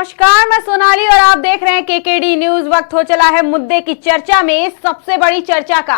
नमस्कार, मैं सोनाली और आप देख रहे हैं केकेडी न्यूज। वक्त हो चला है मुद्दे की चर्चा में सबसे बड़ी चर्चा का।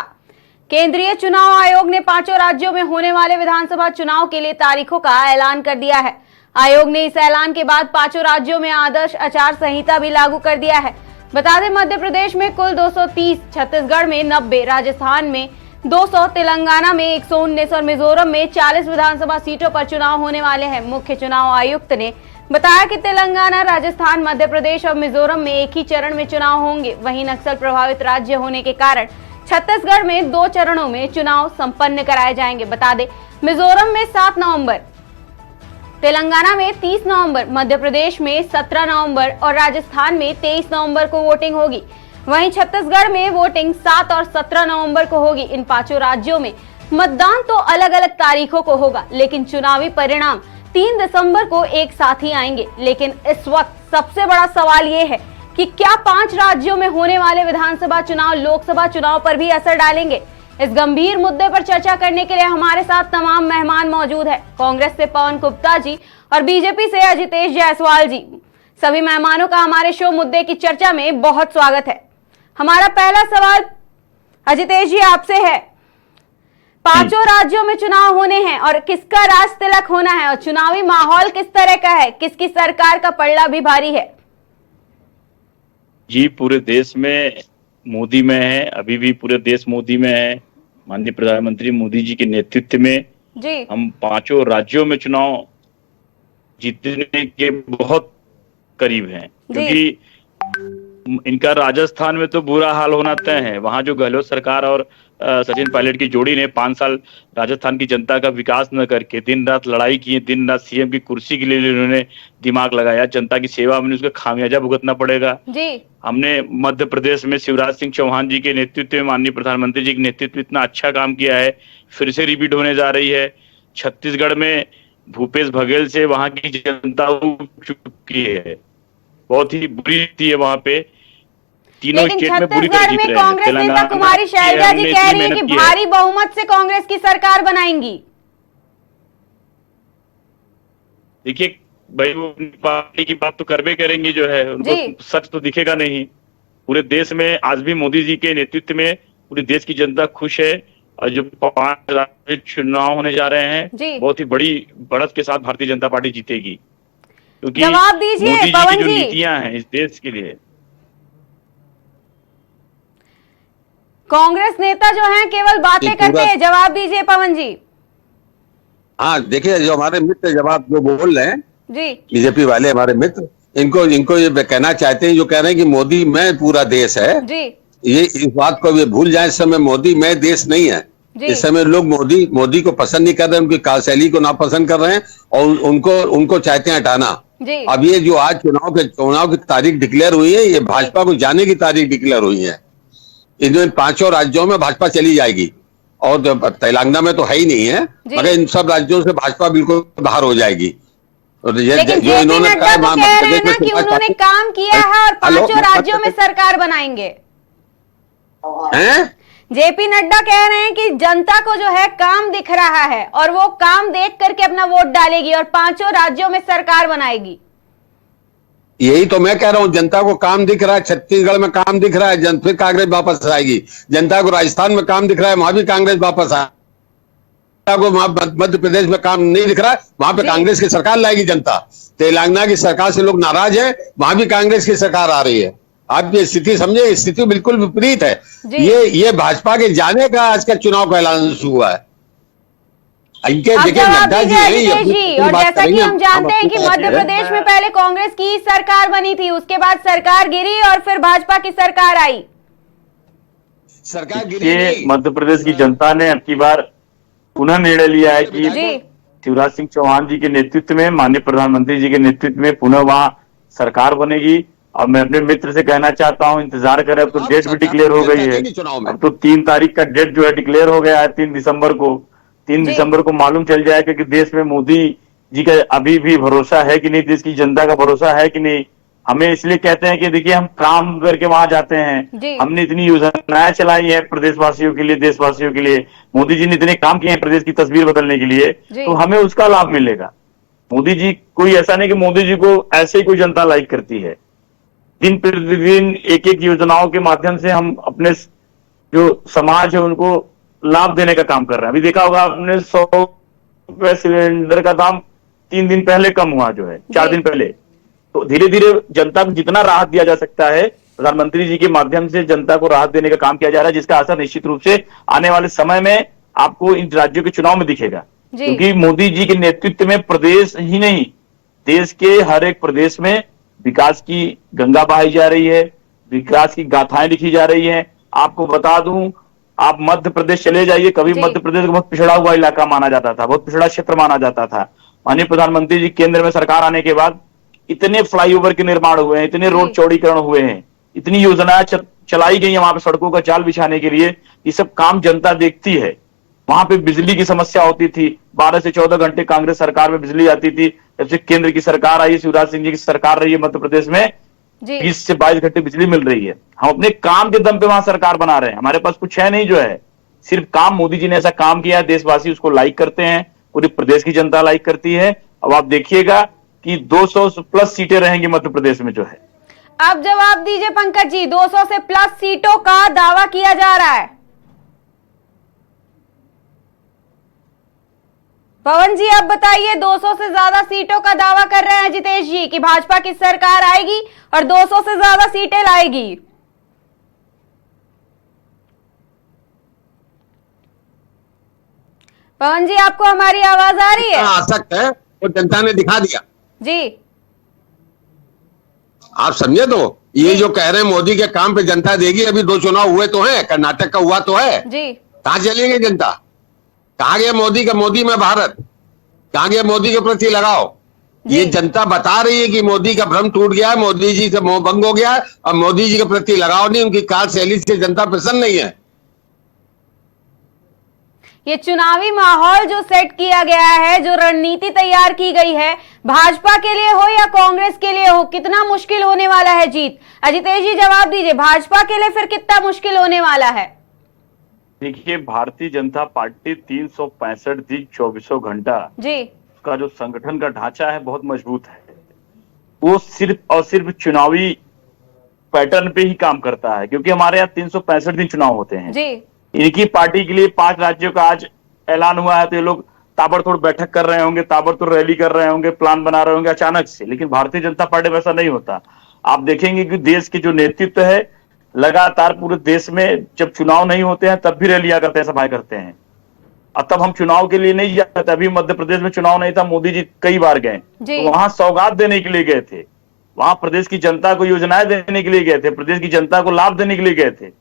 केंद्रीय चुनाव आयोग ने 5 राज्यों में होने वाले विधानसभा चुनाव के लिए तारीखों का ऐलान कर दिया है। आयोग ने इस ऐलान के बाद 5 राज्यों में आदर्श आचार संहिता भी लागू कर दिया है। बता दें, मध्य प्रदेश में कुल 230, छत्तीसगढ़ में 90, राजस्थान में 200, तेलंगाना में 119 और मिजोरम में 40 विधानसभा सीटों पर चुनाव होने वाले हैं। मुख्य चुनाव आयुक्त ने बताया कि तेलंगाना, राजस्थान, मध्य प्रदेश और मिजोरम में एक ही चरण में चुनाव होंगे। वहीं नक्सल प्रभावित राज्य होने के कारण छत्तीसगढ़ में 2 चरणों में चुनाव संपन्न कराए जाएंगे। बता दें, मिजोरम में 7 नवंबर, तेलंगाना में 30 नवंबर, मध्य प्रदेश में 17 नवंबर और राजस्थान में 23 नवंबर को वोटिंग होगी। वहीं छत्तीसगढ़ में वोटिंग 7 और 17 नवंबर को होगी। इन 5 राज्यों में मतदान तो अलग अलग तारीखों को होगा, लेकिन चुनावी परिणाम 3 दिसंबर को एक साथ ही आएंगे। लेकिन इस वक्त सबसे बड़ा सवाल ये है कि क्या 5 राज्यों में होने वाले विधानसभा चुनाव लोकसभा चुनाव पर भी असर डालेंगे। इस गंभीर मुद्दे पर चर्चा करने के लिए हमारे साथ तमाम मेहमान मौजूद है। कांग्रेस से पवन गुप्ता जी और बीजेपी से अजितेश जायसवाल जी। सभी मेहमानों का हमारे शो मुद्दे की चर्चा में बहुत स्वागत है। हमारा पहला सवाल अजितेश जी आपसे है। 5 राज्यों में चुनाव होने हैं और किसका राज तिलक होना है और चुनावी माहौल किस तरह का है, किसकी सरकार का पलड़ा भी भारी है? जी, पूरे देश में मोदी में है, अभी भी पूरे देश मोदी में है। माननीय प्रधानमंत्री मोदी जी के नेतृत्व में जी हम 5 राज्यों में चुनाव जीतने के बहुत करीब हैं, क्योंकि इनका राजस्थान में तो बुरा हाल होना तय है। वहां जो गहलोत सरकार और सचिन पायलट की जोड़ी ने 5 साल राजस्थान की जनता का विकास न करके दिन रात लड़ाई की, दिन रात सीएम की कुर्सी के लिए उन्होंने दिमाग लगाया। जनता की सेवा में उसका खामियाजा भुगतना पड़ेगा। जी हमने मध्य प्रदेश में शिवराज सिंह चौहान जी के नेतृत्व में, माननीय प्रधानमंत्री जी के नेतृत्व में इतना अच्छा काम किया है, फिर से रिपीट होने जा रही है। छत्तीसगढ़ में भूपेश बघेल से वहां की जनता उब चुकी है, बहुत ही बुरी थी है वहां पे। तीनों स्टेट में बुरी तरह जीत रहे हैं। कांग्रेस नेता कुमारी शैलजा जी कह रही है कि भारी बहुमत से कांग्रेस की सरकार बनाएंगी। देखिए भाई, वो पार्टी की बात तो करबे करेंगे, जो है उनको सच तो दिखेगा नहीं। पूरे देश में आज भी मोदी जी के नेतृत्व में पूरे देश की जनता खुश है और जो 5 राज्य चुनाव होने जा रहे हैं बहुत ही बड़ी बढ़त के साथ भारतीय जनता पार्टी जीतेगी, क्योंकि जवाब दीजिए मोदी जी पवन की जो जी। नीतियां हैं इस देश के लिए। कांग्रेस नेता जो हैं केवल बातें करते हैं, जवाब दीजिए पवन जी। हाँ, देखिए, जो हमारे मित्र जवाब जो बोल रहे हैं जी, बीजेपी वाले हमारे मित्र, इनको ये कहना चाहते हैं, जो कह रहे हैं कि मोदी में पूरा देश है जी ये इस बात को वे भूल जाए। इस समय मोदी में देश नहीं है। इस समय लोग मोदी को पसंद नहीं कर रहे हैं, उनकी कार्यशैली को नापसंद कर रहे हैं और उनको चाहते हैं हटाना। अब ये जो आज चुनाव की तारीख डिक्लेयर हुई है, ये भाजपा को जाने की तारीख डिक्लेयर हुई है। इन 5 राज्यों में भाजपा चली जाएगी और तेलंगाना में तो है ही नहीं है, मगर इन सब राज्यों से भाजपा बिल्कुल बाहर हो जाएगी। और लेकिन जो इन्होंने कहा तो कह रहे हैं ना कि उन्होंने काम किया है और 5 राज्यों में सरकार बनाएंगे। जेपी नड्डा कह रहे हैं कि जनता को जो है काम दिख रहा है और वो काम देख करके अपना वोट डालेगी और 5 राज्यों में सरकार बनाएगी। यही तो मैं कह रहा हूं, जनता को काम दिख रहा है। छत्तीसगढ़ में काम दिख रहा है, फिर कांग्रेस वापस आएगी। जनता को राजस्थान में काम दिख रहा है, वहां भी कांग्रेस वापस आएगी। जनता को वहां मध्य प्रदेश में काम नहीं दिख रहा है, वहां पे कांग्रेस की सरकार लाएगी जनता। तेलंगाना की सरकार से लोग नाराज है, वहां भी कांग्रेस की सरकार आ रही है। आप ये स्थिति समझे, स्थिति बिल्कुल विपरीत है। ये भाजपा के जाने का आज का चुनाव का ऐलान हुआ है। इनके देखिए नड्डा जी और जैसा कि हम जानते हैं कि मध्य प्रदेश में पहले कांग्रेस की सरकार बनी थी, उसके बाद सरकार गिरी और फिर भाजपा की सरकार आई। सरकार गिरी, मध्य प्रदेश की जनता ने अब की बार पुनः निर्णय लिया है कि शिवराज सिंह चौहान जी के नेतृत्व में, माननीय प्रधानमंत्री जी के नेतृत्व में पुनः वहां सरकार बनेगी। और मैं अपने मित्र से कहना चाहता हूं, इंतजार करें, अब तो डेट भी डिक्लेयर हो गई है। अब तो 3 तारीख का डेट जो है डिक्लेयर हो गया है, 3 दिसंबर को। 3 दिसंबर को मालूम चल जाएगा कि देश में मोदी जी का अभी भी भरोसा है कि नहीं, देश की जनता का भरोसा है कि नहीं। हमें इसलिए कहते हैं कि देखिए, हम काम करके वहां जाते हैं। हमने इतनी योजनाएं चलाई है प्रदेशवासियों के लिए, देशवासियों के लिए। मोदी जी ने इतने काम किए हैं प्रदेश की तस्वीर बदलने के लिए, तो हमें उसका लाभ मिलेगा। मोदी जी कोई ऐसा नहीं कि मोदी जी को ऐसे ही कोई जनता लाइक करती है। दिन प्रतिदिन एक एक योजनाओं के माध्यम से हम अपने जो समाज है उनको लाभ देने का काम कर रहे हैं। अभी देखा होगा आपने 100 रुपए सिलेंडर का दाम 3 दिन पहले कम हुआ, जो है 4 दिन पहले। तो धीरे धीरे जनता को जितना राहत दिया जा सकता है, प्रधानमंत्री जी के माध्यम से जनता को राहत देने का काम किया जा रहा है, जिसका असर निश्चित रूप से आने वाले समय में आपको इन राज्यों के चुनाव में दिखेगा। क्योंकि मोदी जी के नेतृत्व में प्रदेश ही नहीं, देश के हर एक प्रदेश में विकास की गंगा बहाई जा रही है, विकास की गाथाएं लिखी जा रही है। आपको बता दूं, आप मध्य प्रदेश चले जाइए, कभी मध्य प्रदेश को बहुत पिछड़ा हुआ इलाका माना जाता था, बहुत पिछड़ा क्षेत्र माना जाता था। माननीय प्रधानमंत्री जी केंद्र में सरकार आने के बाद इतने फ्लाईओवर के निर्माण हुए हैं, इतने रोड चौड़ीकरण हुए हैं, इतनी योजनाएं चलाई गई है वहां पे सड़कों का जाल बिछाने के लिए। ये सब काम जनता देखती है। वहां पे बिजली की समस्या होती थी, 12 से 14 घंटे कांग्रेस सरकार में बिजली आती थी। जब से केंद्र की सरकार आई, शिवराज सिंह जी की सरकार रही है मध्य प्रदेश में, 20 से 22 घंटे बिजली मिल रही है। हम अपने काम के दम पे वहां सरकार बना रहे हैं, हमारे पास कुछ है नहीं, जो है सिर्फ काम। मोदी जी ने ऐसा काम किया है, देशवासी उसको लाइक करते हैं, पूरे प्रदेश की जनता लाइक करती है। अब आप देखिएगा कि 200 प्लस सीटें रहेंगी मध्य प्रदेश में, जो है। अब जवाब दीजिए पंकज जी, 200 से प्लस सीटों का दावा किया जा रहा है। पवन जी आप बताइए, 200 से ज्यादा सीटों का दावा कर रहे हैं जितेश जी कि भाजपा की सरकार आएगी और 200 से ज्यादा सीटें लाएगी। पवन जी आपको हमारी आवाज आ रही है? आ सकता है, वो जनता ने दिखा दिया जी। आप समझे? तो ये जो कह रहे हैं मोदी के काम पे जनता देगी, अभी 2 चुनाव हुए तो हैं, कर्नाटक का हुआ तो है जी। कहां चली गई जनता? कहां गया मोदी का, मोदी में भारत? कहां गया मोदी के प्रति लगाओ? ये जनता बता रही है कि मोदी का भ्रम टूट गया है, मोदी जी से मोह भंग हो गया है, और मोदी जी के प्रति लगाव नहीं, उनकी कार्यशैली से जनता प्रसन्न नहीं है। ये चुनावी माहौल जो सेट किया गया है, जो रणनीति तैयार की गई है, भाजपा के लिए हो या कांग्रेस के लिए हो, कितना मुश्किल होने वाला है जीत? अजितेश जी जवाब दीजिए, भाजपा के लिए फिर कितना मुश्किल होने वाला है? देखिए, भारतीय जनता पार्टी 365 दिन 24 घंटा जी, उसका जो संगठन का ढांचा है बहुत मजबूत है। वो सिर्फ और सिर्फ चुनावी पैटर्न पे ही काम करता है, क्योंकि हमारे यहाँ 365 दिन चुनाव होते हैं जी। इनकी पार्टी के लिए 5 राज्यों का आज ऐलान हुआ है, तो ये लोग ताबड़तोड़ बैठक कर रहे होंगे, ताबड़तोड़ रैली कर रहे होंगे, प्लान बना रहे होंगे अचानक से। लेकिन भारतीय जनता पार्टी में ऐसा नहीं होता। आप देखेंगे कि देश के जो नेतृत्व है लगातार पूरे देश में जब चुनाव नहीं होते हैं तब भी रैलियां करते हैं, सभाएं करते हैं। और तब हम चुनाव के लिए नहीं जाते। अभी मध्य प्रदेश में चुनाव नहीं था, मोदी जी कई बार गए, तो वहां सौगात देने के लिए गए थे, वहां प्रदेश की जनता को योजनाएं देने के लिए गए थे, प्रदेश की जनता को लाभ देने के लिए गए थे।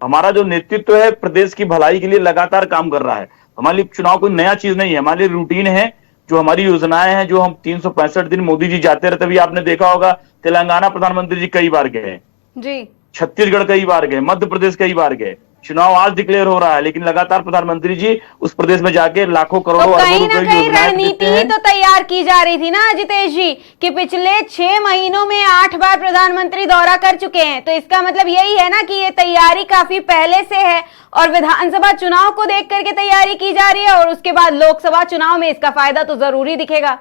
हमारा जो नेतृत्व है प्रदेश की भलाई के लिए लगातार काम कर रहा है। हमारे लिए चुनाव कोई नया चीज नहीं है, हमारे लिए रूटीन है। जो हमारी योजनाएं हैं, जो हम 365 दिन मोदी जी जाते रहते, अभी आपने देखा होगा तेलंगाना प्रधानमंत्री जी कई बार गए जी, छत्तीसगढ़ कई बार गए, मध्य प्रदेश कई बार गए। चुनाव आज डिक्लेयर हो रहा है, लेकिन लगातार प्रधानमंत्री जी उस प्रदेश में जाके लाखों करोड़ों तो कहीं ना कहीं रणनीति ही तो तैयार की जा रही थी ना जितेश जी, कि पिछले 6 महीनों में 8 बार प्रधानमंत्री दौरा कर चुके हैं। तो इसका मतलब यही है ना कि ये तैयारी काफी पहले से है और विधानसभा चुनाव को देख करके तैयारी की जा रही है, और उसके बाद लोकसभा चुनाव में इसका फायदा तो जरूरी दिखेगा।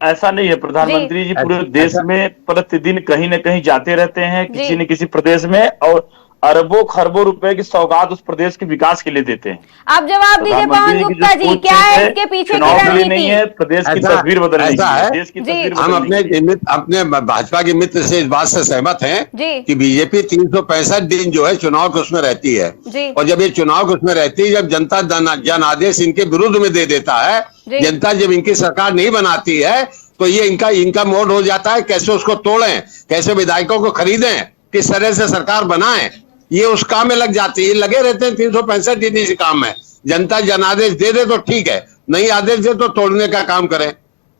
ऐसा नहीं है, प्रधानमंत्री जी पूरे देश में प्रतिदिन कहीं न कहीं जाते रहते हैं, किसी न किसी प्रदेश में, और अरबों खरबों रुपए की सौगात उस प्रदेश के विकास के लिए देते हैं। आप जवाब दीजिए पवन गुप्ता जी, क्या है इसके पीछे की रणनीति? नहीं है, प्रदेश की तस्वीर बदलनी है, देश की तस्वीर। हम अपने भाजपा के मित्र से इस बात से सहमत हैं कि बीजेपी 365 दिन जो है चुनाव के उसमें रहती है, और जब ये चुनाव के उसमें रहती है, जब जनता जनादेश इनके विरुद्ध में दे देता है, जनता जब इनकी सरकार नहीं बनाती है, तो ये इनका मोड हो जाता है कैसे उसको तोड़ें, कैसे विधायकों को खरीदें, किस तरह से सरकार बनाएं, ये उस काम में लग जाती है। लगे रहते हैं 365 दिन इस काम में। जनता जनादेश दे दे तो ठीक है, नहीं आदेश दे तो तोड़ने का काम करें।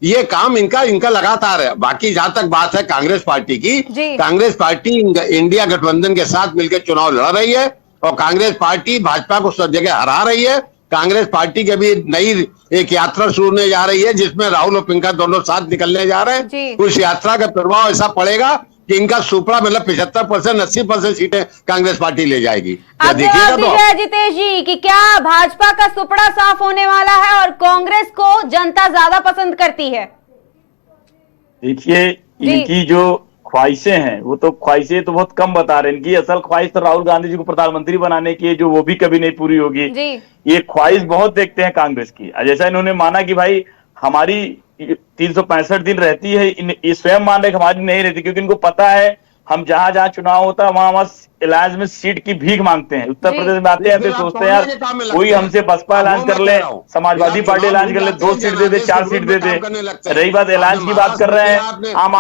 ये काम इनका लगातार है। बाकी जहां तक बात है कांग्रेस पार्टी की, कांग्रेस पार्टी इंडिया गठबंधन के साथ मिलकर चुनाव लड़ रही है, और कांग्रेस पार्टी भाजपा को सब जगह हरा रही है। कांग्रेस पार्टी की अभी नई एक यात्रा शुरू होने जा रही है, जिसमें राहुल और प्रियंका दोनों साथ निकलने जा रहे हैं। उस यात्रा का प्रभाव ऐसा पड़ेगा कि इनका सुपड़ा मतलब 75% 80% सीटें कांग्रेस पार्टी ले जाएगी। अब देखिएगा जवाब तो दीजिए अजितेश जी कि क्या भाजपा का सुपड़ा साफ होने वाला है और कांग्रेस को जनता ज्यादा पसंद करती है? देखिए, इनकी जो ख्वाहिशें हैं वो तो ख्वाहिशें तो बहुत कम बता रहे हैं। इनकी असल ख्वाहिश तो राहुल गांधी जी को प्रधानमंत्री बनाने की है, जो वो भी कभी नहीं पूरी होगी। ये ख्वाहिश बहुत देखते हैं कांग्रेस की। जैसा इन्होंने माना कि भाई हमारी 365 दिन रहती है, ये स्वयं मान रहे हमारी नहीं रहती, क्योंकि इनको पता है हम जहां जहां चुनाव होता है वहां इलाज में सीट की भीख मांगते हैं। उत्तर प्रदेश में आते हैं तो सोचते हैं यार कोई हमसे बसपा ऐलान कर ले, समाजवादी पार्टी ऐलान कर ले, 2 सीट दे दे, 4 सीट दे दे। रही बात ऐलान की बात कर रहे हैं, आम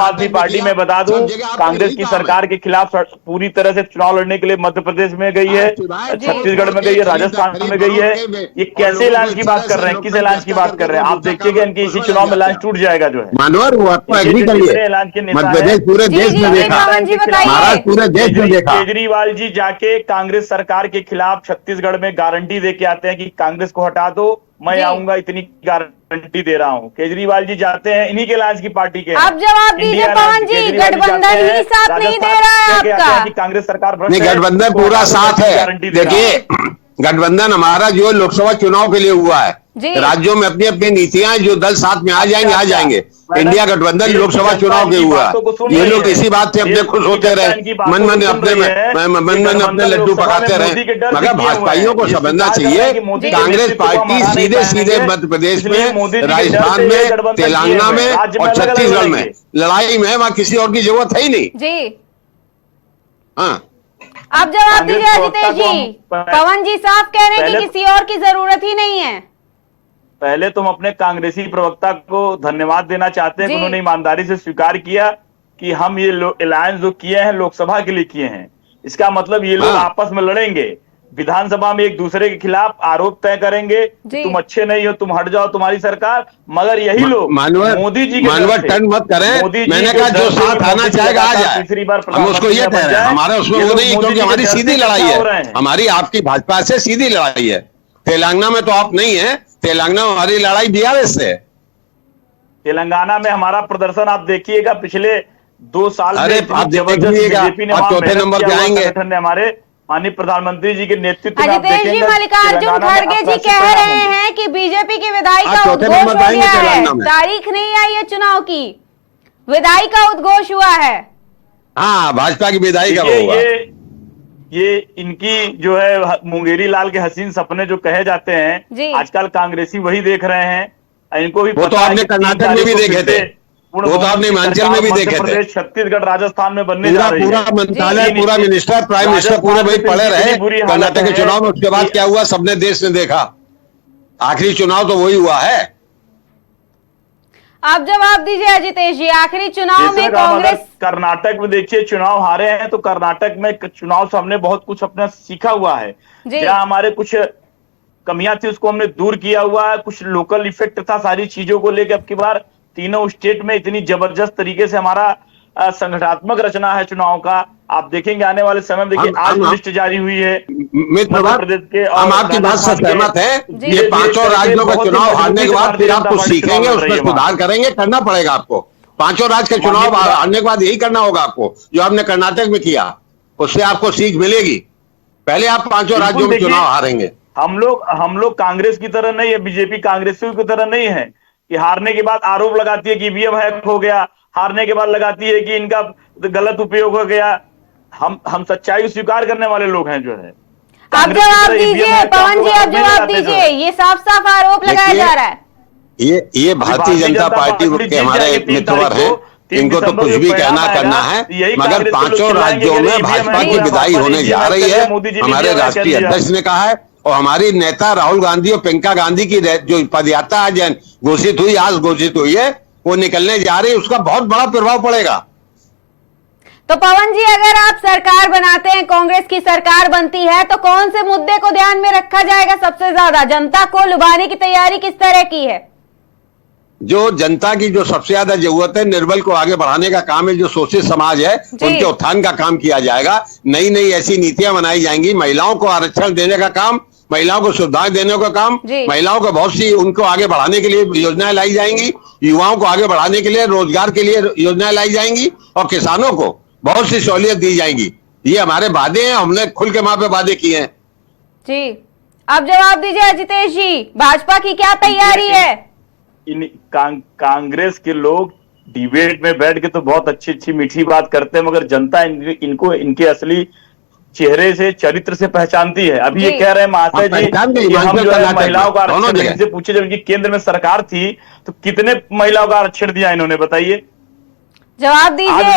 आदमी पार्टी में बता दूं कांग्रेस की सरकार के खिलाफ पूरी तरह से चुनाव लड़ने के लिए मध्य प्रदेश में गई है, छत्तीसगढ़ में गई है, राजस्थान में गई है। ये कैसे ऐलान की बात कर रहे हैं, किस ऐलान की बात कर रहे हैं? आप देखिएगा इनके इसी चुनाव में ऐलान टूट जाएगा जो है। मानवर वो आपको एग्री करिए, ऐलान के नेता मध्य प्रदेश पूरे देश में देखा, महाराष्ट्र पूरे देश में देखा। केजरीवाल जी जाके कांग्रेस सरकार के खिलाफ छत्तीसगढ़ में गारंटी दे के आते हैं कि कांग्रेस को हटा दो, मैं आऊंगा, इतनी गारंटी दे रहा हूं। केजरीवाल जी जाते हैं, इन्हीं के लाज की पार्टी के। अब जवाब दीजिए पवन जी, गठबंधन ही साथ नहीं दे रहा है आपका? कांग्रेस सरकार नहीं, गठबंधन पूरा साथ है। देखिए, गठबंधन हमारा जो लोकसभा चुनाव के लिए हुआ है, राज्यों में अपनी अपनी नीतियां, जो दल साथ में आ जाएंगे। इंडिया गठबंधन लोकसभा चुनाव के हुआ, ये लोग इसी बात से अपने खुश होते रहे, मन मन अपने लड्डू पकाते रहे। मगर भाजपाइयों को समझना चाहिए, कांग्रेस पार्टी सीधे सीधे मध्य प्रदेश में, राजस्थान में, तेलंगाना में और छत्तीसगढ़ में लड़ाई में, वहां किसी और की जरूरत है ही नहीं जी। हाँ, अब जवाब दीजिए अजितेश जी। पवन जी साफ कह रहे हैं कि किसी और की जरूरत ही नहीं है। पहले तुम अपने कांग्रेसी प्रवक्ता को धन्यवाद देना चाहते हैं कि उन्होंने ईमानदारी से स्वीकार किया कि हम ये अलायंस जो किए हैं लोकसभा के लिए किए हैं। इसका मतलब ये लोग आपस में लड़ेंगे, विधानसभा में एक दूसरे के खिलाफ आरोप तय करेंगे कि तुम अच्छे नहीं हो, तुम हट जाओ, तुम्हारी सरकार। मगर यही लोग मोदी जी के टर्न मत करें। मैंने कहा जो साथ आना चाहेगा आ जाए, तीसरी बार हम उसको ये कह रहे हैं। हमारा उसमें वो नहीं, क्योंकि हमारी सीधी लड़ाई है, हमारी आपकी भाजपा से सीधी लड़ाई है। तेलंगाना में तो आप नहीं है, तेलंगाना में हमारी लड़ाई बीआरएस से है। तेलंगाना में हमारा प्रदर्शन आप देखिएगा पिछले 2 साल में, आप देखिएगा, आप चौथे नंबर पे आएंगे। संगठन ने हमारे माननीय प्रधानमंत्री जी के नेतृत्व में अजितेश जी, मल्लिकार्जुन खड़गे जी कह रहे हैं कि बीजेपी की विधायी का उद्घोष हो गया है, तारीख नहीं आई है चुनाव की, विधायी का उद्घोष हुआ है। हाँ, भाजपा की विधायी का हुआ। ये इनकी जो है मुंगेरी लाल के हसीन सपने जो कहे जाते हैं, आजकल कांग्रेसी वही देख रहे हैं। इनको भी वो तो आपने कर्नाटक में भी देखे थे, वो तो आपने हिमाचल में भी देखे थे, छत्तीसगढ़ राजस्थान में बनने जा रही है। पूरा मंत्रालय, पूरा मिनिस्टर, प्राइम मिनिस्टर पूरे भाई पड़े रहे कर्नाटक के चुनाव में। उसके बाद क्या हुआ सबने देश ने देखा, आखिरी चुनाव तो वही हुआ है। आप जवाब दीजिए अजितेश जी, आखिरी चुनाव में कांग्रेस, कर्नाटक में देखिए चुनाव हारे हैं, तो कर्नाटक में चुनाव से हमने बहुत कुछ अपना सीखा हुआ है। जहाँ हमारे कुछ कमियां थी उसको हमने दूर किया हुआ है, कुछ लोकल इफेक्ट था, सारी चीजों को लेकर अब की बार तीनों स्टेट में इतनी जबरदस्त तरीके से हमारा संगठनात्मक रचना है चुनाव का। आप देखेंगे आने वाले समय में, देखिए आज लिस्ट जारी हुई है मध्य प्रदेश के, हम आपकी बात से सहमत है। ये 5 राज्यों का चुनाव हारने के बाद फिर आप कुछ सीखेंगे, उसमें सुधार करेंगे, करना पड़ेगा आपको। 5 राज्य के चुनाव हारने के बाद यही करना होगा आपको, जो आपने कर्नाटक में किया, उससे आपको सीख मिलेगी। पहले आप 5 राज्यों में चुनाव हारेंगे। हम लोग कांग्रेस की तरह नहीं है, बीजेपी कांग्रेसियों की तरह नहीं है कि हारने के बाद आरोप लगाती है कि ईवीएम हैक हो गया, हारने के बाद लगाती है कि इनका गलत उपयोग हो गया। हम सच्चाई स्वीकार करने वाले लोग हैं जो है। अब जवाब दीजिए पवन जी, अब जवाब दीजिए, ये साफ साफ आरोप लगाया जा रहा है। ये भारतीय जनता पार्टी के हमारे मित्रवर हैं, इनको तो कुछ भी कहना करना है, मगर 5 राज्यों में भाजपा की विदाई होने जा रही है, हमारे राष्ट्रीय अध्यक्ष ने कहा है। और हमारी नेता राहुल गांधी और प्रियंका गांधी की जो पदयात्रा आज घोषित हुई, आज घोषित हुई है, वो निकलने जा रही है, उसका बहुत बड़ा प्रभाव पड़ेगा। तो पवन जी, अगर आप सरकार बनाते हैं, कांग्रेस की सरकार बनती है, तो कौन से मुद्दे को ध्यान में रखा जाएगा सबसे ज्यादा? जनता को लुभाने की तैयारी किस तरह की है? जो जनता की जो सबसे ज्यादा जरूरत है, निर्बल को आगे बढ़ाने का काम है, जो शोषित समाज है उनके उत्थान का काम किया जाएगा। नई नई ऐसी नीतियां बनाई जाएंगी, महिलाओं को आरक्षण देने का काम, महिलाओं को सुविधाएं देने का काम, महिलाओं को बहुत सी उनको आगे बढ़ाने के लिए योजनाएं लाई जाएंगी, युवाओं को आगे बढ़ाने के लिए रोजगार के लिए योजनाएं लाई जाएंगी और किसानों को बहुत सी सहूलियत दी जाएंगी। ये हमारे वादे हैं, हमने खुल के वहां पे वादे किए हैं। जी, अब जवाब दीजिए अजितेश जी, भाजपा की क्या तैयारी है? कांग्रेस के लोग डिबेट में बैठ के तो बहुत अच्छी अच्छी मीठी बात करते हैं, मगर जनता इनको इनके असली चेहरे से, चरित्र से पहचानती है। अभी ये कह रहे हैं महाशय जी कि हम जो है महिलाओं का आरक्षण, इनसे पूछे जब इनकी केंद्र में सरकार थी तो कितने महिलाओं का आरक्षण दिया इन्होंने, बताइए? जवाब दीजिए।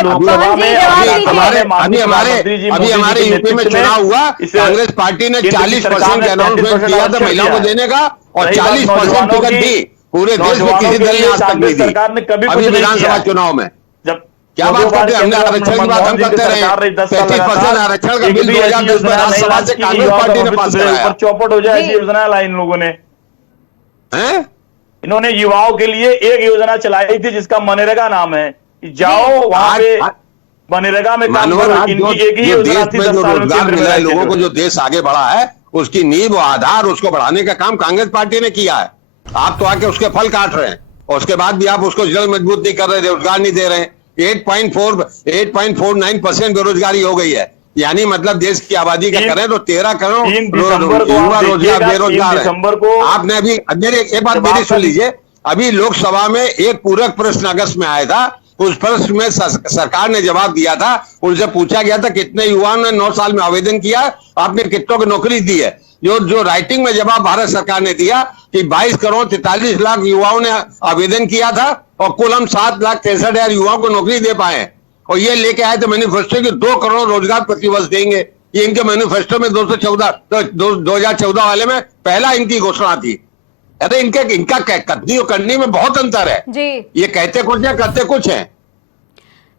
अभी हमारे यूपी में चुनाव हुआ, कांग्रेस पार्टी ने 40% अनाउंसमेंट किया था महिलाओं को देने का और 40% टिकट दी। पूरे देश में किसी दल ने आज तक नहीं दी। सरकार ने कभी अभी विधानसभा चुनाव में जब क्या बात करते हैं, हमने आरक्षण की बात हम करते रहे। 33% आरक्षण का बिल 2010 में राज्यसभा से कांग्रेस पार्टी ने पास कराया। चौपट हो जाए ऐसी योजना लाई इन लोगों ने। हैं? इन्होंने युवाओं के लिए एक योजना चलाई थी जिसका मनरेगा नाम है, जाओ वहां पे मनरेगा में काम करो। इनकी एक ही योजना थी 10 साल में रोजगार मिला है लोगों को, जो देश आगे बढ़ा है उसकी नींव आधार उसको बढ़ाने का काम कांग्रेस पार्टी ने किया है। आप तो आके उसके फल काट रहे हैं और उसके बाद भी आप उसको जड़ मजबूत नहीं कर रहे, रोजगार नहीं दे रहे। 8.49% बेरोजगारी हो गई है, यानी मतलब देश की आबादी का करें तो 13 करोड़ युवा रोजगार बेरोजगार है। आपने अभी मेरे एक बात मेरी सुन लीजिए, अभी लोकसभा में एक पूरक प्रश्न अगस्त में आया था, उस प्रश्न में सरकार ने जवाब दिया था। उनसे पूछा गया था कितने युवाओं ने 9 साल में आवेदन किया, आपने कितनों को नौकरी दी है। जो राइटिंग में जवाब भारत सरकार ने दिया कि 22 करोड़ 43 लाख युवाओं ने आवेदन किया था और कुल हम 7,63,000 युवाओं को नौकरी दे पाए। और ये लेके आए थे मैनिफेस्टो कि 2 करोड़ रोजगार प्रतिवर्ष देंगे। ये इनके मैनिफेस्टो में 2014 वाले में पहला इनकी घोषणा थी। अरे इनका कथनी और करनी में बहुत अंतर है जी। ये कहते कुछ है, करते कुछ है।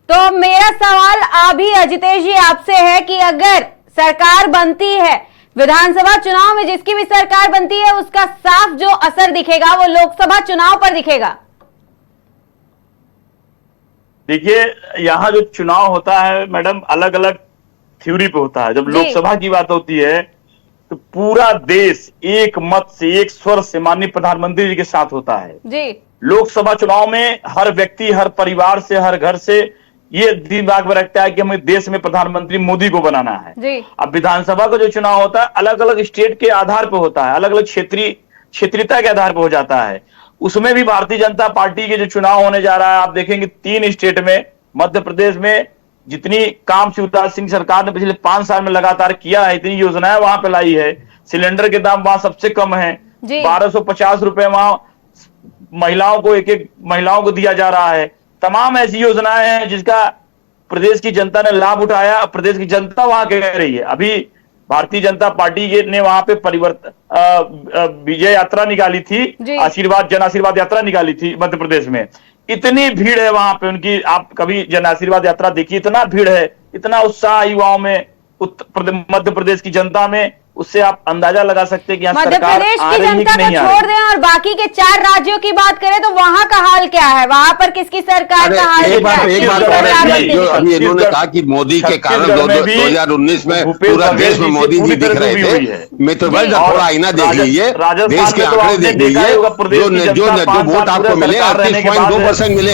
तो मेरा सवाल अभी अजितेश जी आपसे है कि अगर सरकार बनती है, विधानसभा चुनाव में जिसकी भी सरकार बनती है, उसका साफ जो असर दिखेगा वो लोकसभा चुनाव पर दिखेगा। देखिए, यहाँ जो चुनाव होता है मैडम, अलग अलग थ्योरी पे होता है। जब लोकसभा की बात होती है तो पूरा देश एक मत से, एक स्वर से माननीय प्रधानमंत्री जी के साथ होता है जी। लोकसभा चुनाव में हर व्यक्ति, हर परिवार से, हर घर से ये दिमाग में रखता है कि हमें देश में प्रधानमंत्री मोदी को बनाना है जी। अब विधानसभा का जो चुनाव होता है अलग अलग स्टेट के आधार पर होता है, अलग अलग क्षेत्रीयता के आधार पर हो जाता है। उसमें भी भारतीय जनता पार्टी के जो चुनाव होने जा रहा है, आप देखेंगे 3 स्टेट में, मध्य प्रदेश में जितनी काम शिवराज सिंह सरकार ने पिछले 5 साल में लगातार किया है, इतनी योजनाएं वहां पे लाई है। सिलेंडर के दाम वहां सबसे कम है, 1250 रुपए वहां महिलाओं को, एक महिलाओं को दिया जा रहा है। तमाम ऐसी योजनाएं हैं जिसका प्रदेश की जनता ने लाभ उठाया, प्रदेश की जनता वहां कह रही है। अभी भारतीय जनता पार्टी ने वहां पे विजय यात्रा निकाली थी, जन आशीर्वाद यात्रा निकाली थी मध्य प्रदेश में। इतनी भीड़ है वहां पे उनकी, आप कभी जन आशीर्वाद यात्रा देखिए, इतना भीड़ है, इतना उत्साह युवाओं में, मध्य प्रदेश की जनता में, उससे आप अंदाजा लगा सकते हैं कि मध्य प्रदेश की जनता को छोड़ दें और बाकी के 4 राज्यों की बात करें तो वहां का हाल क्या है, वहां पर किसकी सरकार का हाल क्या है? एक बात और है, जो अभी इन्होंने कहा कि मोदी के कारण 2019 में पूरा देश में मोदी जी दिख रहे थे। मित्र भाई थोड़ा आईना देख लीजिए, देश के आंकड़े देख लीजिए, जो वोट आपको मिले 38.2% मिले,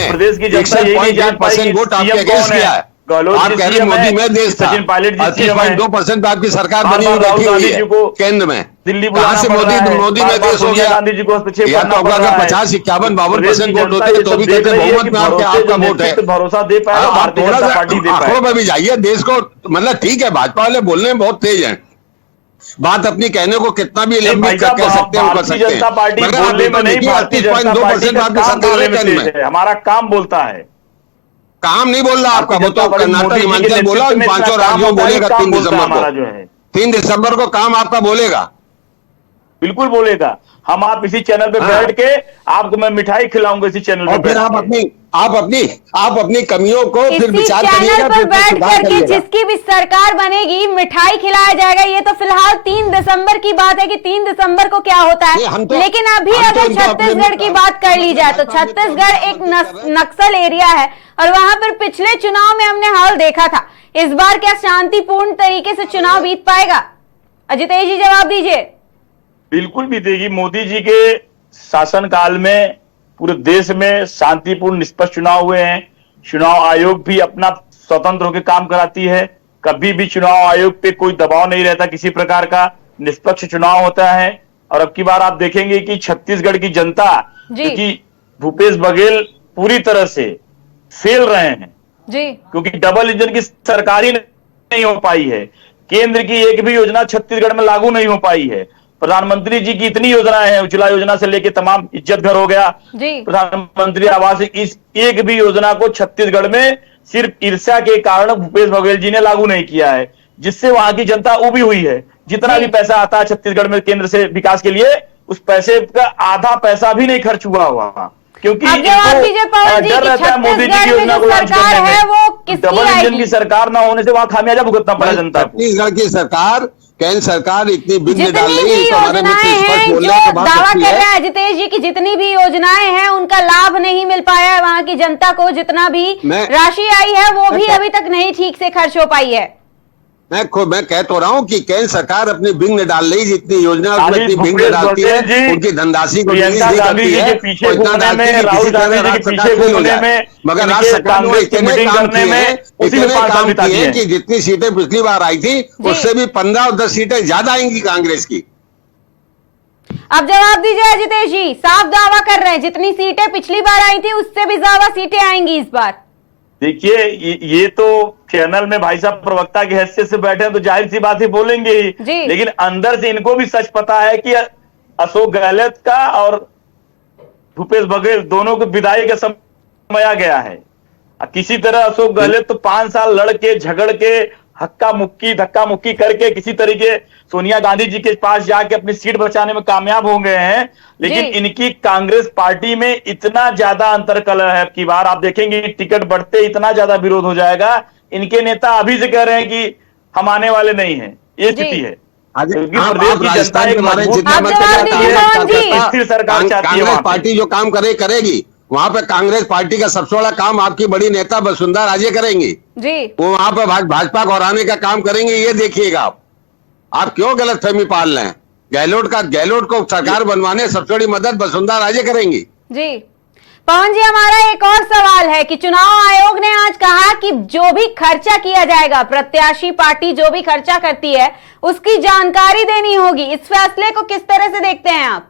61.8% वोट आपके अगेंस्ट किया है। आप कह रहे मोदी में देश था, 38.2% पे आपकी सरकार बनी हुई बैठी हुई है केंद्र में। दिल्ली कहां से मोदी में देश हो गया? या तो अगर 50, 51, 52% वोट होते तो भी कहते बहुमत में आपका वोट है। भरोसा दे पाए, आप थोड़ा सा आंकड़ों में भी जाइए देश को। मतलब ठीक है, भाजपा वाले बोलने में बहुत तेज है, बात अपनी कहने को कितना भी लंबी कह सकते हैं, कर सकते हैं, मगर आप देखो 38.2% आपकी सरकार है केंद्र में। हमारा काम बोलता है, काम नहीं बोल रहा आपका। वो तो कर्नाटक हिमाचल बोला, 5 राज्यों बोलेगा 3 दिसंबर को। 3 दिसंबर को काम आपका बोलेगा, बिल्कुल बोलेगा। हम आप इसी चैनल पे बैठ के आपको मैं मिठाई खिलाऊंगा इसी चैनल पे। और फिर आप अपनी आप अपनी कमियों को फिर इसी विचार चैनल करिएगा, पर फिर बैठ सुधार करके करिएगा। जिसकी भी सरकार बनेगी मिठाई खिलाया जाएगा। ये तो फिलहाल 3 दिसंबर की बात है कि 3 दिसंबर को क्या होता नहीं, है, लेकिन अभी अगर छत्तीसगढ़ की बात कर ली जाए तो छत्तीसगढ़ एक नक्सल एरिया है और वहां पर पिछले चुनाव में हमने हाल देखा था। इस बार क्या शांतिपूर्ण तरीके से चुनाव बीत पाएगा? अजितेश जी जवाब दीजिए। बिल्कुल बीतेगी। मोदी जी के शासनकाल में पूरे देश में शांतिपूर्ण निष्पक्ष चुनाव हुए हैं। चुनाव आयोग भी अपना स्वतंत्र होकर काम कराती है। कभी भी चुनाव आयोग पे कोई दबाव नहीं रहता, किसी प्रकार का निष्पक्ष चुनाव होता है। और अब की बार आप देखेंगे कि छत्तीसगढ़ की जनता, क्योंकि भूपेश बघेल पूरी तरह से फेल रहे हैं जी, क्योंकि डबल इंजन की सरकार ही नहीं हो पाई है। केंद्र की एक भी योजना छत्तीसगढ़ में लागू नहीं हो पाई है। प्रधानमंत्री जी की इतनी योजनाएं हैं, उज्ज्वला योजना से लेके तमाम, इज्जत घर हो गया, प्रधानमंत्री आवास, इस एक भी योजना को छत्तीसगढ़ में सिर्फ ईर्ष्या के कारण भूपेश बघेल जी ने लागू नहीं किया है, जिससे वहां की जनता उबी हुई है। जितना भी पैसा आता है छत्तीसगढ़ में केंद्र से विकास के लिए, उस पैसे का आधा पैसा भी नहीं खर्च हुआ हुआ, क्योंकि डर रहता है मोदी जी की योजना को लॉन्च करने में। डबल इंजन की सरकार ना होने से वहां खामियाजा भुगतना पड़ा जनता को। छत्तीसगढ़ की सरकार, केंद्र सरकार इतनी बिजली डाल रही है, हमारे योजनाएं हैं जो दावा कर रहे हैं अजितेश जी की जितनी भी योजनाएं हैं उनका लाभ नहीं मिल पाया है वहां की जनता को। जितना भी राशि आई है वो भी अभी तक नहीं ठीक से खर्च हो पाई है। मैं कह तो रहा हूँ कि केंद्र सरकार अपनी बिंग में डाल रही, जितनी योजना उसमें इतनी बिंग में डालती है, उनकी धनराशि को प्रियंका गांधी जी के पीछे घूमने में, राहुल गांधी जी के पीछे घूमने में, मगर राज्य सरकार ने इतने काम किए है कि जितनी सीटें पिछली बार आई थी उससे भी 15 और 10 सीटें ज्यादा आएंगी कांग्रेस की। अब जवाब दीजिए अजितेश जी, साफ दावा कर रहे हैं जितनी सीटें पिछली बार आई थी उससे भी ज्यादा सीटें आएंगी इस बार। देखिए, ये तो चैनल में भाई साहब प्रवक्ता की हैसियत से बैठे हैं तो जाहिर सी बात ही बोलेंगे ही, लेकिन अंदर से इनको भी सच पता है कि अशोक गहलोत का और भूपेश बघेल दोनों को विदाई का समय आ गया है। किसी तरह अशोक गहलोत तो 5 साल लड़के झगड़ के धक्का मुक्की करके किसी तरीके सोनिया गांधी जी के पास जाके अपनी सीट बचाने में कामयाब हो गए हैं, लेकिन इनकी कांग्रेस पार्टी में इतना ज्यादा अंतरकलह है कि बार आप देखेंगे टिकट बढ़ते इतना ज्यादा विरोध हो जाएगा। इनके नेता अभी से कह रहे हैं कि हम आने वाले नहीं हैं, ये स्थिति है। कांग्रेस पार्टी जो काम करेगी, वहां पे कांग्रेस पार्टी का सबसे बड़ा काम आपकी बड़ी नेता वसुंधरा राजे करेंगी जी। वो वहां पे भाजपा को हराने का काम करेंगे, ये देखिएगा आप क्यों गलतफहमी पाल रहे हैं। गहलोत को सरकार बनवाने सबसे बड़ी मदद वसुंधरा राजे करेंगी जी। पवन जी, हमारा एक और सवाल है कि चुनाव आयोग ने आज कहा कि जो भी खर्चा किया जाएगा, प्रत्याशी पार्टी जो भी खर्चा करती है उसकी जानकारी देनी होगी। इस फैसले को किस तरह से देखते हैं आप?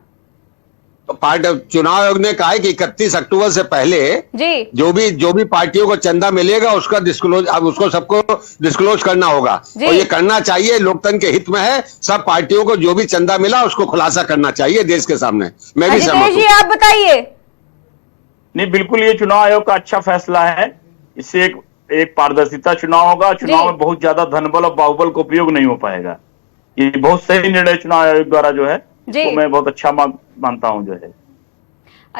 चुनाव आयोग ने कहा है कि 31 अक्टूबर से पहले जी जो भी पार्टियों को चंदा मिलेगा उसका डिस्क्लोज, अब उसको सबको डिस्क्लोज करना होगा और ये करना चाहिए, लोकतंत्र के हित में है। सब पार्टियों को जो भी चंदा मिला उसको खुलासा करना चाहिए देश के सामने। मैं भी सहमत हूं। आप बताइए। नहीं, बिल्कुल ये चुनाव आयोग का अच्छा फैसला है। इससे एक पारदर्शिता चुनाव होगा। चुनाव में बहुत ज्यादा धनबल और बाहुबल का उपयोग नहीं हो पाएगा। ये बहुत सही निर्णय चुनाव आयोग द्वारा जो है, तो मैं बहुत अच्छा मानता हूं जो है।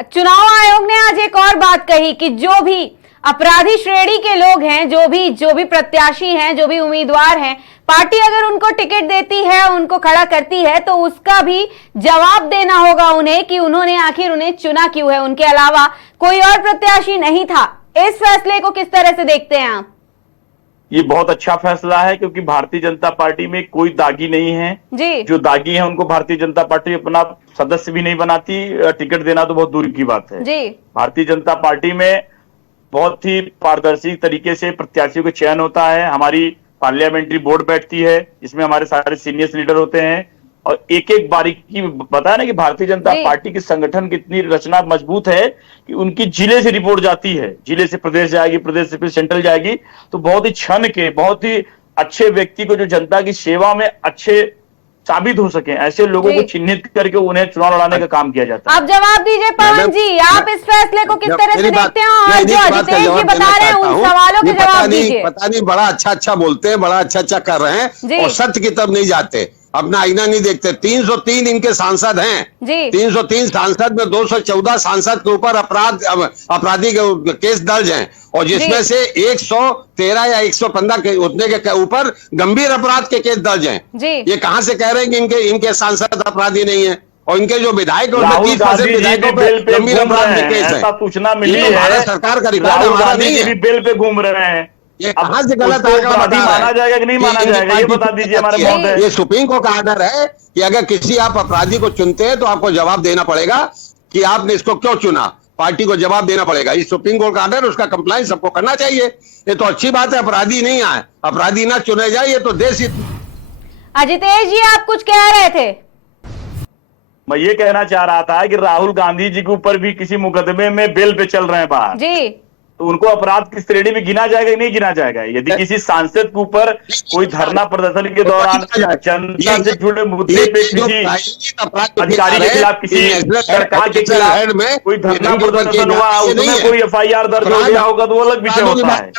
चुनाव आयोग ने आज एक और बात कही कि जो भी अपराधी श्रेणी के लोग हैं, जो भी प्रत्याशी हैं, जो भी उम्मीदवार हैं, पार्टी अगर उनको टिकट देती है, उनको खड़ा करती है तो उसका भी जवाब देना होगा उन्हें कि उन्होंने आखिर उन्हें चुना क्यों है। उनके अलावा कोई और प्रत्याशी नहीं था। इस फैसले को किस तरह से देखते हैं आप? ये बहुत अच्छा फैसला है क्योंकि भारतीय जनता पार्टी में कोई दागी नहीं है जी। जो दागी है उनको भारतीय जनता पार्टी अपना सदस्य भी नहीं बनाती, टिकट देना तो बहुत दूर की बात है जी। भारतीय जनता पार्टी में बहुत ही पारदर्शी तरीके से प्रत्याशियों का चयन होता है। हमारी पार्लियामेंट्री बोर्ड बैठती है, इसमें हमारे सारे सीनियर लीडर होते हैं और एक एक बारीकी बताया ना कि भारतीय जनता पार्टी के संगठन की इतनी रचना मजबूत है कि उनकी जिले से रिपोर्ट जाती है, जिले से प्रदेश जाएगी, प्रदेश से फिर सेंट्रल जाएगी। तो बहुत ही क्षण के, बहुत ही अच्छे व्यक्ति को जो जनता की सेवा में अच्छे साबित हो सके, ऐसे लोगों को चिन्हित करके उन्हें चुनाव लड़ाने का काम किया जाता है। आप जवाब दीजिए पवन जी, आप इस फैसले को किस तरह से देखते हैं और जो अजितेश जी बता रहे हैं उन सवालों के जवाब दीजिए। पता नहीं बड़ा अच्छा बोलते हैं, बड़ा अच्छा कर रहे हैं और सत्य की तरफ नहीं जाते। अपना आईना नहीं देखते। 303 इनके सांसद हैं जी 303 सांसद में 214 सांसद के ऊपर अपराधी के केस दर्ज हैं, और जिसमें से 113 या 115 के उतने के ऊपर गंभीर अपराध के केस दर्ज हैं। जी ये कहां से कह रहे हैं कि इनके सांसद अपराधी नहीं है, और इनके जो विधायक राहुल 30% विधायकों पे गंभीर अपराध के केस है। ऐसा सूचना मिली है, भारत सरकार का रिकॉर्ड राहुल हमारा गांधी नहीं जी है। भी बेल पे घूम रहे हैं। ये कहां से गलत उसको आंकड़ा अपराधी बता रहा है? माना जाएगा कि नहीं माना इनकी जाएगा, ये पार्टी बता दीजिए हमारे है। महोदय। ये सुप्रीम कोर्ट का आर्डर है कि अगर किसी आप अपराधी को चुनते हैं तो आपको जवाब देना पड़ेगा कि आपने इसको क्यों चुना, पार्टी को जवाब देना पड़ेगा। ये सुप्रीम कोर्ट का आर्डर, उसका कंप्लायंस सबको करना चाहिए। ये तो अच्छी बात है, अपराधी नहीं आए, अपराधी ना चुने जाए, ये तो देश। अजितेश जी आप कुछ कह रहे थे? मैं ये कहना चाह रहा था कि राहुल गांधी जी के ऊपर भी किसी मुकदमे में बेल पे चल रहे हैं बाहर, जी तो उनको अपराध की श्रेणी में गिना जाएगा कि नहीं गिना जाएगा? यदि किसी सांसद के ऊपर कोई धरना प्रदर्शन के दौरान जनता से जुड़े मुद्दे पे किसी अधिकारी के खिलाफ, किसी सरकार के खिलाफ कोई धरना प्रदर्शन हुआ, उसमें कोई FIR दर्ज हो गया होगा, तो वो अलग विषय होता है।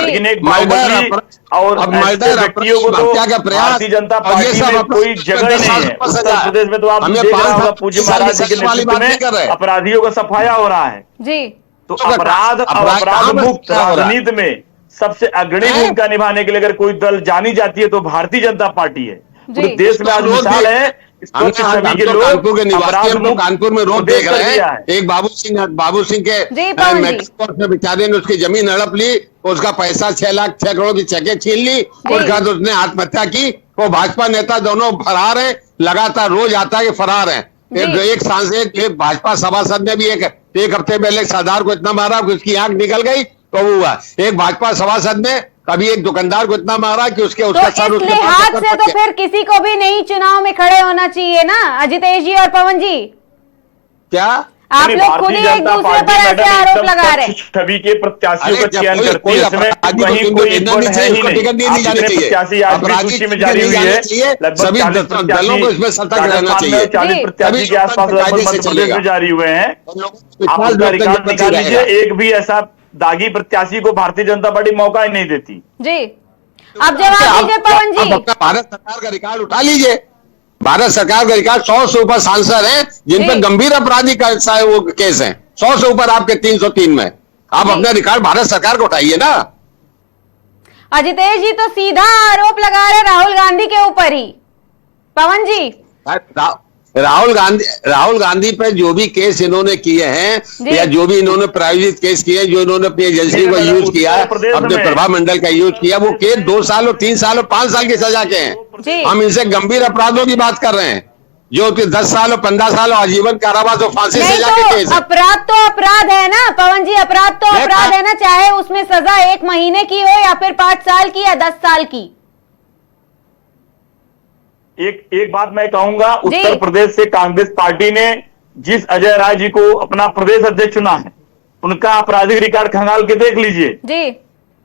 लेकिन एक बाहुबली और ऐसे व्यक्तियों को तो भारतीय जनता पार्टी में कोई जगह नहीं है। उत्तर प्रदेश में तो आप देख रहा होगा, पूज्य महाराज जी के नेतृत्व में अपराधियों का सफाया हो रहा है। जी तो अपराध और अपराध मुक्त राजनीति में सबसे अग्रणी भूमिका निभाने के लिए अगर कोई दल जानी जाती है तो भारतीय जनता पार्टी है। पूरे देश में आज मिसाल है, स्वच्छ छवि के लोग कानपुर में रोड देख रहे हैं। एक बाबू सिंह के में बेचारे ने उसकी जमीन हड़प ली, उसका पैसा 6 करोड़ की चेकें छीन ली, और बाद उसने आत्महत्या की। वो भाजपा नेता दोनों फरार है, लगातार रोज आता है कि फरार है। एक सांसद एक भाजपा सभासद ने भी एक हफ्ते पहले सरदार को इतना मारा कि उसकी आंख निकल गई, तो वो हुआ। एक भाजपा सभासद ने कभी एक दुकानदार को इतना मारा कि उसका सर इस लिहाज से तो फिर किसी को भी नहीं चुनाव में खड़े होना चाहिए ना अजितेश जी और पवन जी। क्या आप लोग खुद ही एक दूसरे पर ऐसे आरोप लगा रहे हैं? छवि के प्रत्याशियों का चयन करते हैं, इसमें कहीं कोई टिकट है ही नहीं। प्रत्याशी आज भी सूची में जारी हुई है, सभी दलों को इसमें सतर्क रहना चाहिए। 40 प्रत्याशी के आसपास मध्य प्रदेश में जारी हुए हैं। आप उसका रिकॉर्ड निकाल लीजिए, एक भी ऐसा दागी प्रत्याशी को भारतीय जनता पार्टी मौका ही नहीं देती। जी अब जवाब दीजिए पवन जी। भारत सरकार का रिकॉर्ड उठा लीजिए, भारत सरकार का रिकॉर्ड 100 से ऊपर सांसद हैं जिन पर गंभीर अपराधी का वो केस है। 100 से ऊपर आपके 303 में। आप अपना रिकॉर्ड भारत सरकार को उठाइए ना। अजितेश जी तो सीधा आरोप लगा रहे राहुल गांधी के ऊपर ही। पवन जी राहुल गांधी पे जो भी केस इन्होंने किए हैं या जो भी इन्होंने प्रायोजित केस किए, जो इन्होंने अपनी एजेंसी को यूज किया, अपने प्रभाव मंडल का यूज किया, वो केस 2 साल और 3 साल और 5 साल की सजा के हैं। हम इनसे गंभीर अपराधों की बात कर रहे हैं जो कि 10 साल और 15 साल और आजीवन कारावास और फांसी सजा के केस है। अपराध तो अपराध है ना पवन जी, अपराध तो अपराध है ना, चाहे उसमें सजा 1 महीने की हो या फिर 5 साल की या 10 साल की। एक बात मैं कहूंगा, उत्तर प्रदेश से कांग्रेस पार्टी ने जिस अजय राय जी को अपना प्रदेश अध्यक्ष चुना है, उनका आपराधिक रिकॉर्ड खंगाल के देख लीजिए जी,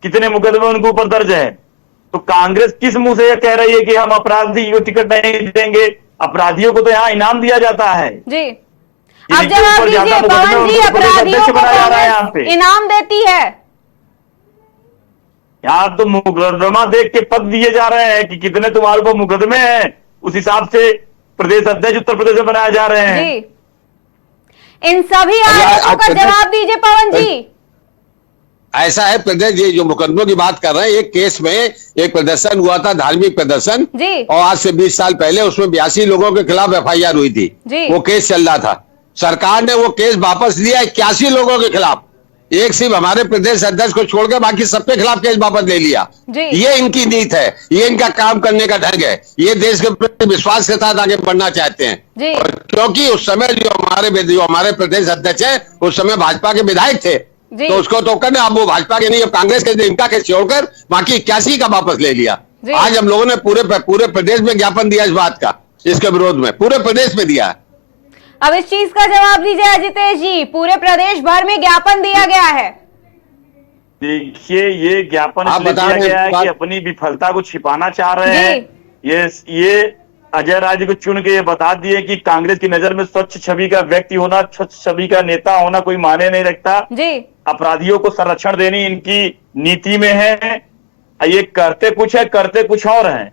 कितने मुकदमे उनके ऊपर दर्ज है। तो कांग्रेस किस मुंह से यह कह रही है कि हम अपराधी को टिकट नहीं देंगे? अपराधियों को तो यहाँ इनाम दिया जाता है जी। अब जवाब दीजिए पवन जी, अपराधियों को कांग्रेस इनाम देती है? यहाँ तो मुकदमा देख के पद दिए जा रहे हैं कि कितने तुम्हारे ऊपर मुकदमे हैं, उस हिसाब से प्रदेश अध्यक्ष उत्तर प्रदेश में बनाए जा रहे हैं। इन सभी आरोपों का जवाब दीजिए पवन जी। ऐसा है प्रदेश, ये जो मुकदमों की बात कर रहे हैं, एक केस में एक प्रदर्शन हुआ था, धार्मिक प्रदर्शन, और आज से 20 साल पहले उसमें 82 लोगों के खिलाफ FIR हुई थी। वो केस चल रहा था, सरकार ने वो केस वापस लिया 81 लोगों के खिलाफ। एक सिर्फ हमारे प्रदेश अध्यक्ष को छोड़कर बाकी सबके खिलाफ केस वापस ले लिया। ये इनकी नीति है, ये इनका काम करने का ढंग है, ये देश के प्रति विश्वास के साथ आगे बढ़ना चाहते हैं। और क्योंकि उस समय जो हमारे प्रदेश अध्यक्ष है उस समय भाजपा के विधायक थे, तो उसको तो करने, अब वो भाजपा के नहीं, अब कांग्रेस के, इनका केस छोड़कर बाकी 81 का वापस ले लिया। आज हम लोगों ने पूरे प्रदेश में ज्ञापन दिया इस बात का, इसके विरोध में पूरे प्रदेश में दिया। अब इस चीज का जवाब दीजिए अजितेश जी, पूरे प्रदेश भर में ज्ञापन दिया गया है। देखिए, ये ज्ञापन इसलिए दिया गया है कि अपनी विफलता को छिपाना चाह रहे हैं। ये अजय राय जी को चुन के ये बता दिए कि कांग्रेस की नजर में स्वच्छ छवि का व्यक्ति होना, स्वच्छ छवि का नेता होना कोई माने नहीं रखता जी। अपराधियों को संरक्षण देनी इनकी नीति में है। ये करते कुछ है, करते कुछ और हैं।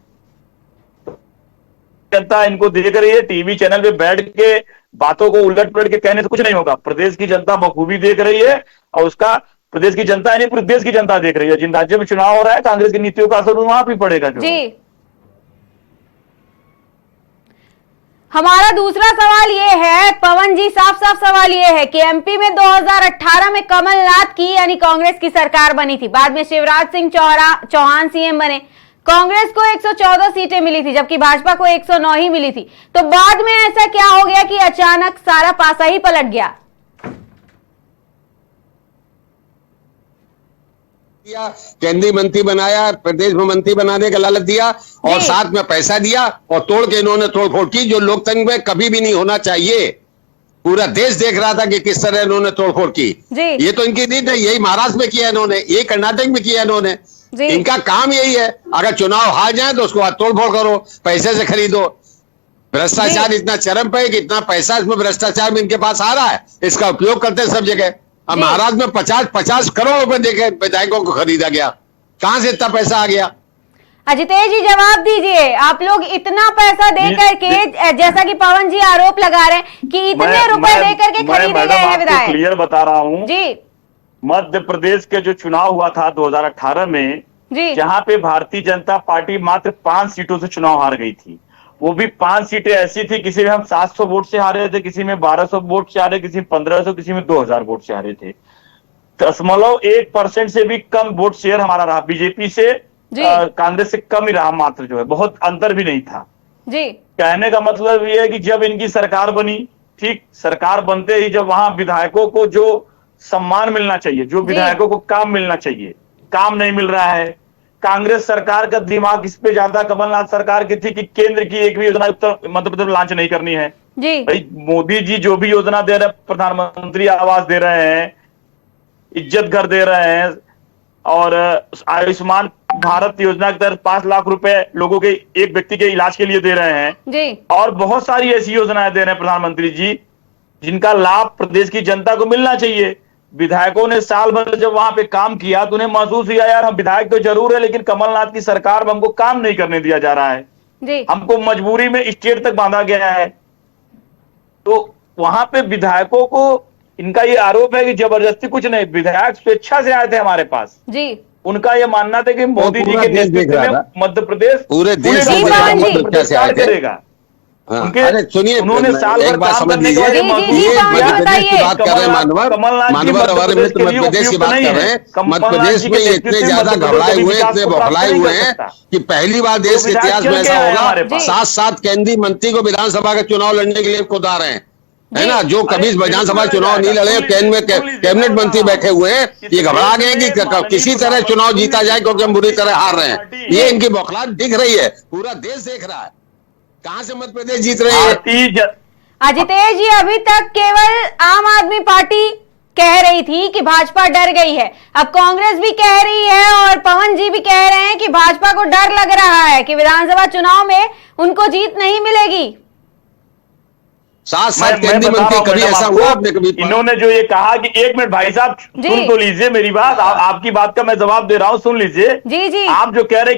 जनता इनको देख रही है। टीवी चैनल पे बैठ के बातों को उलट पलट के कहने से कुछ नहीं होगा। प्रदेश की जनता बखूबी देख रही है और उसका प्रदेश की जनता नहीं, पूरे देश की जनता देख रही है। जिन राज्यों में चुनाव हो रहा है, कांग्रेस की नीतियों का असर वहां भी पड़ेगा। जी, हमारा दूसरा सवाल ये है, पवन जी, साफ साफ सवाल ये है कि एमपी में 2018 में कमलनाथ की यानी कांग्रेस की सरकार बनी थी। बाद में शिवराज सिंह चौहान सीएम बने। कांग्रेस को 114 सीटें मिली थी जबकि भाजपा को 109 ही मिली थी। तो बाद में ऐसा क्या हो गया कि अचानक सारा पासा ही पलट गया? केंद्रीय मंत्री बनाया, प्रदेश में मंत्री बनाने का लालच दिया और साथ में पैसा दिया और तोड़ के इन्होंने तोड़फोड़ की, जो लोकतंत्र में कभी भी नहीं होना चाहिए। पूरा देश देख रहा था कि किस तरह इन्होंने तोड़फोड़ की। ये तो इनकी नीति है, यही महाराष्ट्र में किया इन्होंने, यही कर्नाटक में किया इन्होंने। इनका काम यही है, अगर चुनाव हार जाए तो उसको बाद तोड़फोड़ करो, पैसे से खरीदो। भ्रष्टाचार इतना चरम पे कि इतना पैसा इसमें भ्रष्टाचार में इनके पास आ रहा है, इसका उपयोग करते हैं सब जगह। अब महाराष्ट्र में 50 करोड़ रुपए देके विधायकों को खरीदा गया, कहां से इतना पैसा आ गया? अजितेश जी जवाब दीजिए, आप लोग इतना पैसा दे करके, जैसा कि पवन जी आरोप लगा रहे हैं कि इतने रुपए दे करके खरीदे गए हैं विधायक। क्लियर बता रहा हूँ जी, मध्य प्रदेश के जो चुनाव हुआ था 2018 में, जहां पे भारतीय जनता पार्टी मात्र 5 सीटों से चुनाव हार गई थी। वो भी 5 सीटें ऐसी थी, किसी में हम 700 वोट से हारे थे, किसी में 1200 वोट से हारे, किसी में 1500, किसी में 2000 वोट से हारे थे। 0.1% से भी कम वोट शेयर हमारा रहा, बीजेपी से कांग्रेस से कम ही रहा मात्र, जो है बहुत अंतर भी नहीं था जी। कहने का मतलब ये है कि जब इनकी सरकार बनी, ठीक सरकार बनते ही जब वहां विधायकों को जो सम्मान मिलना चाहिए, जो विधायकों को काम मिलना चाहिए, काम नहीं मिल रहा है। कांग्रेस सरकार का दिमाग इस पे ज्यादा कमलनाथ सरकार की थी कि केंद्र की एक भी योजना मध्य प्रदेश में लॉन्च नहीं करनी है जी। भाई मोदी जी जो भी योजना दे रहे हैं, प्रधानमंत्री आवास दे रहे हैं, इज्जत घर दे रहे हैं और आयुष्मान भारत योजना के तहत 5 लाख रुपए लोगों के एक व्यक्ति के इलाज के लिए दे रहे हैं जी। और बहुत सारी ऐसी योजनाएं दे रहे हैं प्रधानमंत्री जी जिनका लाभ प्रदेश की जनता को मिलना चाहिए। विधायकों ने साल भर जब वहां पे काम किया तो उन्हें महसूस हुआ यार हम विधायक तो जरूर है लेकिन कमलनाथ की सरकार में हमको काम नहीं करने दिया जा रहा है जी। हमको मजबूरी में स्टेट तक बांधा गया है। तो वहां पे विधायकों को इनका ये आरोप है कि जबरदस्ती कुछ नहीं, विधायक स्वेच्छा से आए थे हमारे पास जी। उनका यह मानना था कि मोदी जी के नेतृत्व में मध्य प्रदेश पूरे देश करेगा। अरे सुनिए, उन्होंने साल एक बात समझ लीजिए, मध्य प्रदेश की बात कर रहे हैं मानवर हमारे मित्र मध्य प्रदेश की बात कर रहे हैं। मध्य प्रदेश में ये इतने ज्यादा घबराए हुए, इतने बौखलाए हुए हैं कि पहली बार देश के इतिहास में ऐसा होगा 7 केंद्रीय मंत्री को विधानसभा का चुनाव लड़ने के लिए खुदा रहे हैं, है ना। जो कभी विधानसभा चुनाव नहीं लड़े, कैबिनेट मंत्री बैठे हुए हैं, ये घबरा गए कि किसी तरह चुनाव जीता जाए क्योंकि हम बुरी तरह हार रहे हैं। ये इनकी बौखलाहट दिख रही है, पूरा देश देख रहा है। कहां से मध्य प्रदेश जीत रही है? अजितेश जी, अभी तक केवल आम आदमी पार्टी कह रही थी कि भाजपा डर गई है, अब कांग्रेस भी कह रही है और पवन जी भी कह रहे हैं कि भाजपा को डर लग रहा है कि विधानसभा चुनाव में उनको जीत नहीं मिलेगी। 7 केंद्रीय मंत्री, कभी ऐसा हुआ आपने कभी? इन्होंने जो ये कहा कि 1 मिनट भाई साहब सुन तो लीजिए मेरी बात, आपकी बात का मैं जवाब दे रहा हूं, सुन लीजिए जी जी। आप जो कह रहे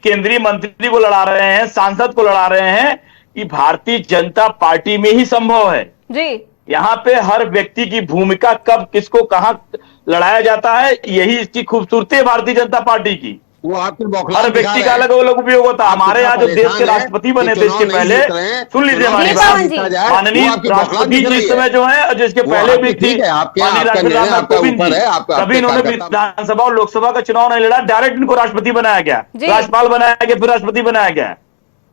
केंद्रीय मंत्री को लड़ा रहे हैं, सांसद को लड़ा रहे हैं, ये भारतीय जनता पार्टी में ही संभव है जी। यहाँ पे हर व्यक्ति की भूमिका कब किसको कहां लड़ाया जाता है, यही इसकी खूबसूरती है भारतीय जनता पार्टी की। वो आपके हर व्यक्ति का अलग अलग उपयोग होता है। हमारे यहाँ जो देश के राष्ट्रपति बने थे इसके पहले, सुन लीजिए हमारी बात, माननीय राष्ट्रपति जी इस समय जो है, जिसके पहले भी थी माननीय राष्ट्रपति रामनाथ कोविंद जी, कभी इन्होंने विधानसभा और लोकसभा का चुनाव नहीं लड़ा, डायरेक्ट इनको राष्ट्रपति बनाया गया, राज्यपाल बनाया गया, फिर राष्ट्रपति बनाया गया।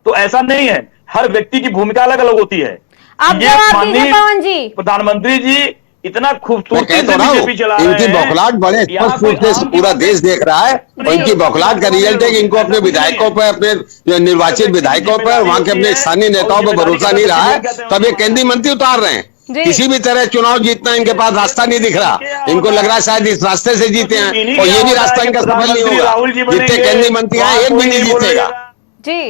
तो ऐसा नहीं है, हर व्यक्ति की भूमिका अलग अलग होती है। माननीय प्रधानमंत्री जी इतना खूबसूरती से बीजेपी चला रहे हैं, इनकी बौखलाहट बड़े स्पष्ट रूप से पूरा देश देख रहा है और इनकी बौखलाहट का रिजल्ट है कि इनको अपने विधायकों पर, अपने निर्वाचित विधायकों पर, वहां के अपने स्थानीय नेताओं पर भरोसा नहीं रहा है, तब ये केंद्रीय मंत्री उतार रहे हैं। किसी भी तरह चुनाव जीतना इनके पास रास्ता नहीं दिख रहा, इनको लग रहा है शायद इस रास्ते से जीते हैं और ये भी रास्ता इनका सफल नहीं होगा। जितने केंद्रीय मंत्री हैं एक भी नहीं जीतेगा जी।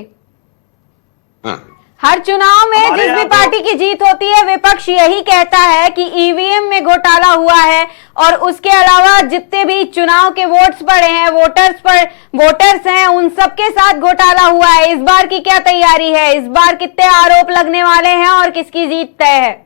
हर चुनाव में हमारे जिस भी यहाँ तो- पार्टी की जीत होती है विपक्ष यही कहता है कि ईवीएम में घोटाला हुआ है, और उसके अलावा जितने भी चुनाव के वोट्स पड़े हैं, वोटर्स हैं, उन सबके साथ घोटाला हुआ है। इस बार की क्या तैयारी है? इस बार कितने आरोप लगने वाले हैं और किसकी जीत तय है?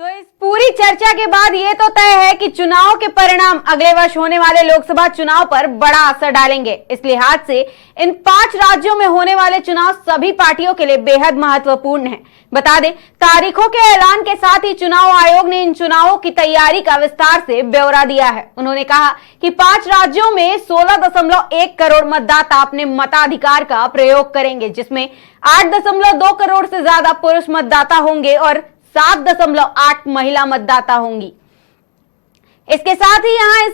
तो इस पूरी चर्चा के बाद ये तो तय है कि चुनाव के परिणाम अगले वर्ष होने वाले लोकसभा चुनाव पर बड़ा असर डालेंगे। इस लिहाज से इन 5 राज्यों में होने वाले चुनाव सभी पार्टियों के लिए बेहद महत्वपूर्ण है। बता दें, तारीखों के ऐलान के साथ ही चुनाव आयोग ने इन चुनावों की तैयारी का विस्तार से ब्यौरा दिया है। उन्होंने कहा कि 5 राज्यों में 16.1 करोड़ मतदाता अपने मताधिकार का प्रयोग करेंगे, जिसमें 8.2 करोड़ से ज्यादा पुरुष मतदाता होंगे और 7.8 महिला मतदाता होंगी। इसके साथ ही यहां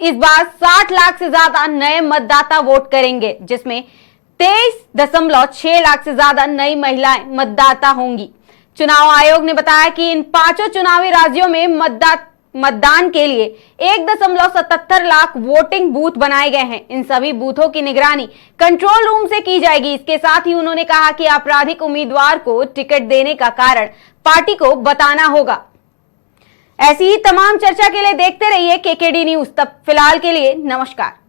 इस बार 60 लाख से ज्यादा नए मतदाता वोट करेंगे, जिसमें 23.6 लाख से ज्यादा नई महिलाएं मतदाता होंगी। चुनाव आयोग ने बताया कि इन 5 चुनावी राज्यों में मतदान के लिए 1.77 लाख वोटिंग बूथ बनाए गए हैं। इन सभी बूथों की निगरानी कंट्रोल रूम से की जाएगी। इसके साथ ही उन्होंने कहा कि आपराधिक उम्मीदवार को टिकट देने का कारण पार्टी को बताना होगा। ऐसी ही तमाम चर्चा के लिए देखते रहिए केकेडी न्यूज। तब फिलहाल के लिए नमस्कार।